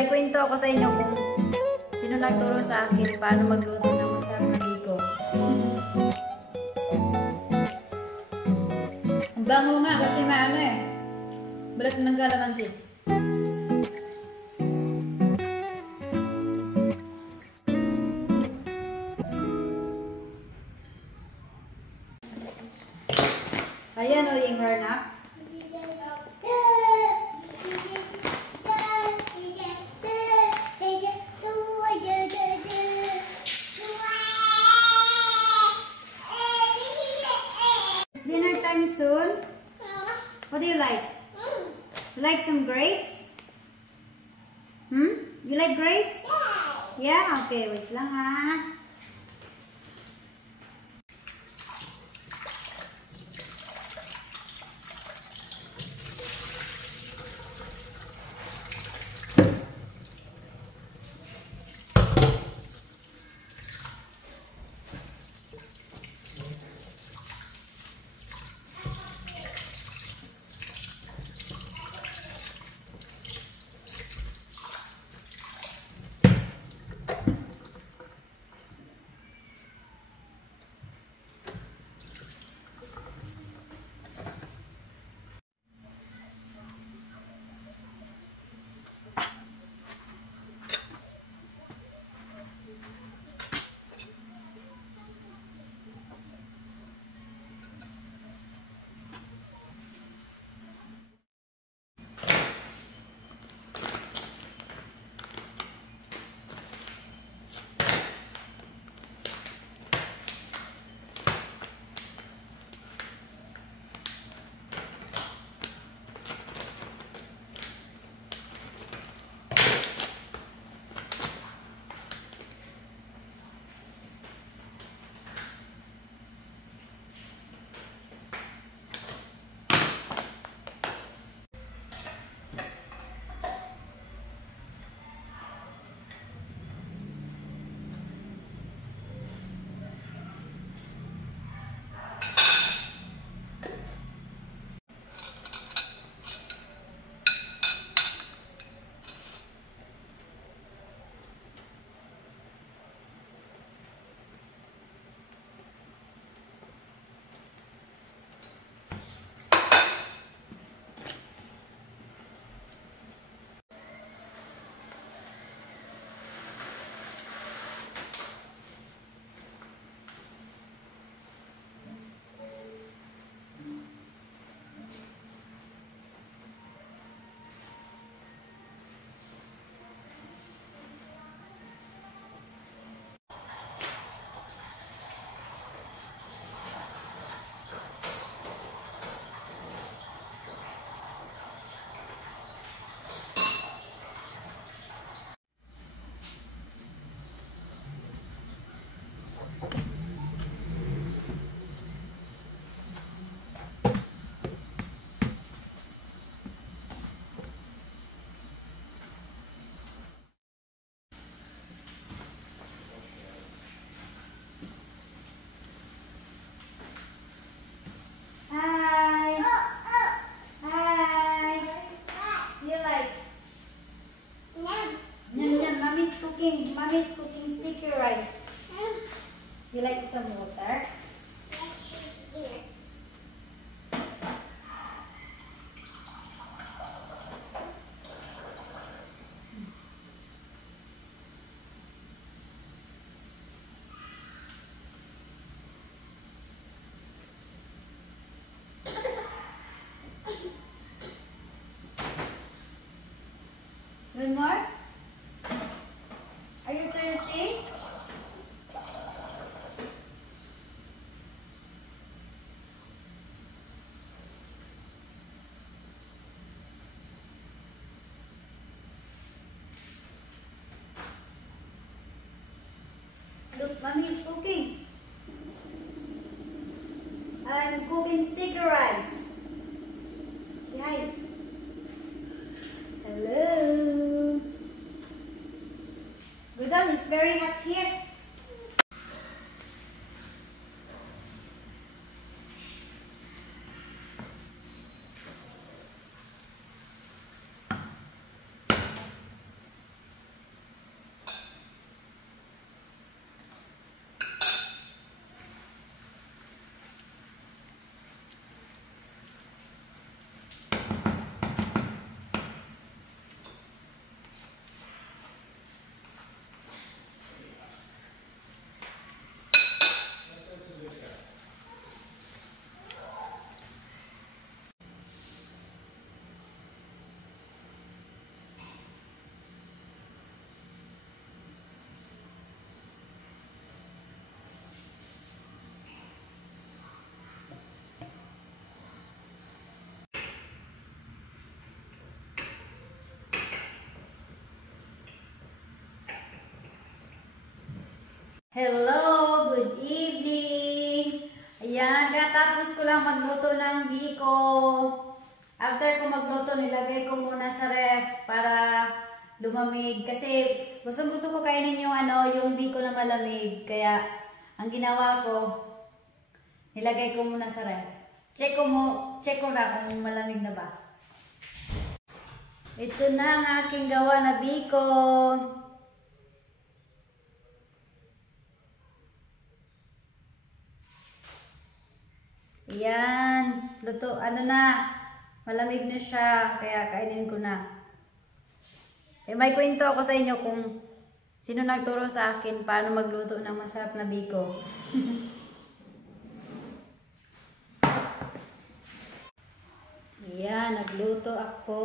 may kwento ako sa inyo kung sino nagturo sa akin paano magluto ng masarap na biko. Ang bango nga kasi may ano eh. Balat ng kalamansi. Ayan o yung harnak. Dinner time soon. What do you like? You like some grapes? You like grapes? Yeah? Okay, wait lang ha. Mommy's cooking sticky rice. You like some water? Yes. One more? Are you thirsty? Look, Mommy is cooking. I'm cooking sticky rice. Say hi. Hello. Godam, it's very hot here. Hello! Good evening! Ayan, katapos ko lang magluto ng biko. After ko magluto, nilagay ko muna sa ref para lumamig. Kasi gusto ko kainin yung biko na malamig. Kaya, ang ginawa ko, nilagay ko muna sa ref. Check ko na kung malamig na ba. Ito na ang aking gawa na biko. Ayan, luto, malamig na siya, kaya kainin ko na. May kwento ako sa inyo kung sino nagturo sa akin paano magluto ng masarap na biko. Ayan, nagluto ako.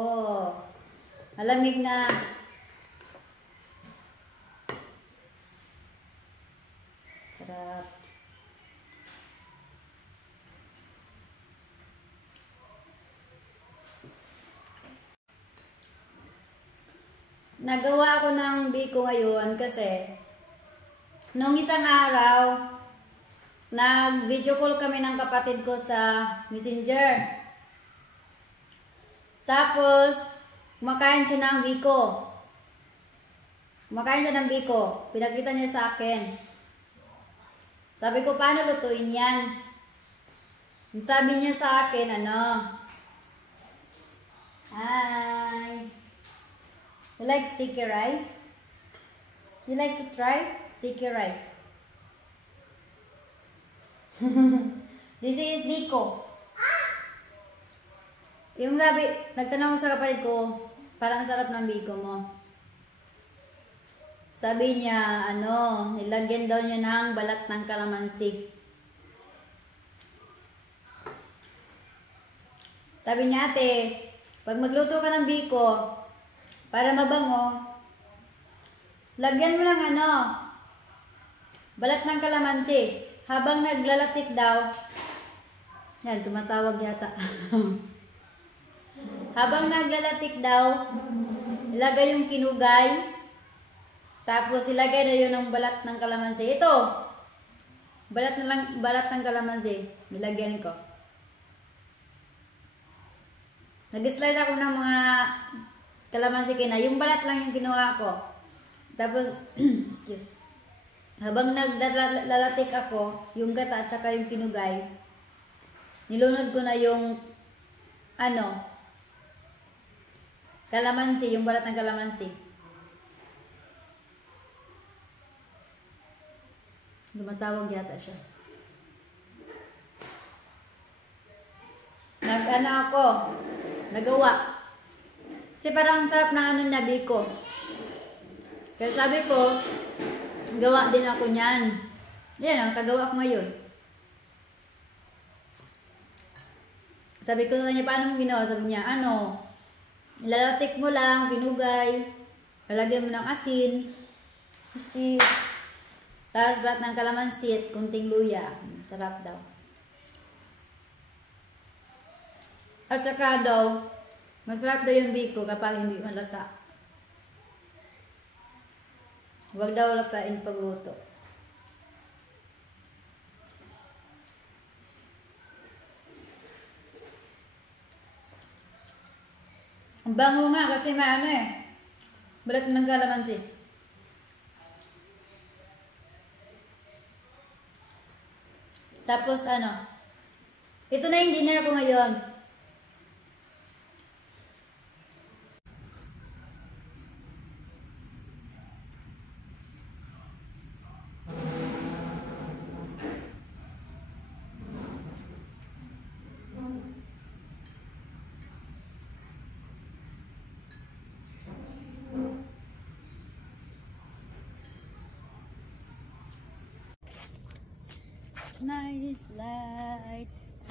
Malamig na. Sarap. Nagawa ko ng biko ngayon kasi nung isang araw, nag-video call kami ng kapatid ko sa Messenger. Tapos, kumakain siya ng biko. Pinakita niya sa akin. Sabi ko, paano lutuin yan? Sabi niya sa akin, Hi! You like sticky rice? You like to try sticky rice? This is biko. Yung gabi, nagtanong ko sa kapatid ko, parang sarap ng biko mo. Sabi niya, nilagyan daw niya ng balat ng kalamansi. Sabi niya, ate, pag magluto ka ng biko, para mabango, lagyan mo lang balat ng kalamansi. Habang naglalatik daw, yan, tumatawag yata. Habang naglalatik daw, ilagay yung kinugay, tapos ilagay na yun ng balat ng kalamansi. Ito, balat ng kalamansi, nilagyan ko. Nag-slice ako ng mga kalamansi yung balat lang yung kinuha ko. Tapos, habang naglalatik ako, yung gata at saka yung kinugay, nilunod ko na yung kalamansi, yung balat ng kalamansi. Lumatawag yata siya. Nagawa. Kasi parang sarap na niya biko. Kaya sabi ko, gawa din ako niyan. Yan ang kagawa ko ngayon. Sabi ko sa kanya, paano mo ginawa? Sabi niya, ilalatik mo lang, pinugay, lalagyan mo ng asin, tapos balat ng kalamansi at kunting luya. Sarap daw. At saka daw, masarap daw yung biko kapag hindi malata. Huwag daw latain pagluto. Ang bango nga kasi may balat ng kalamansi. Tapos ito na yung dinner ko ngayon. Nice lights.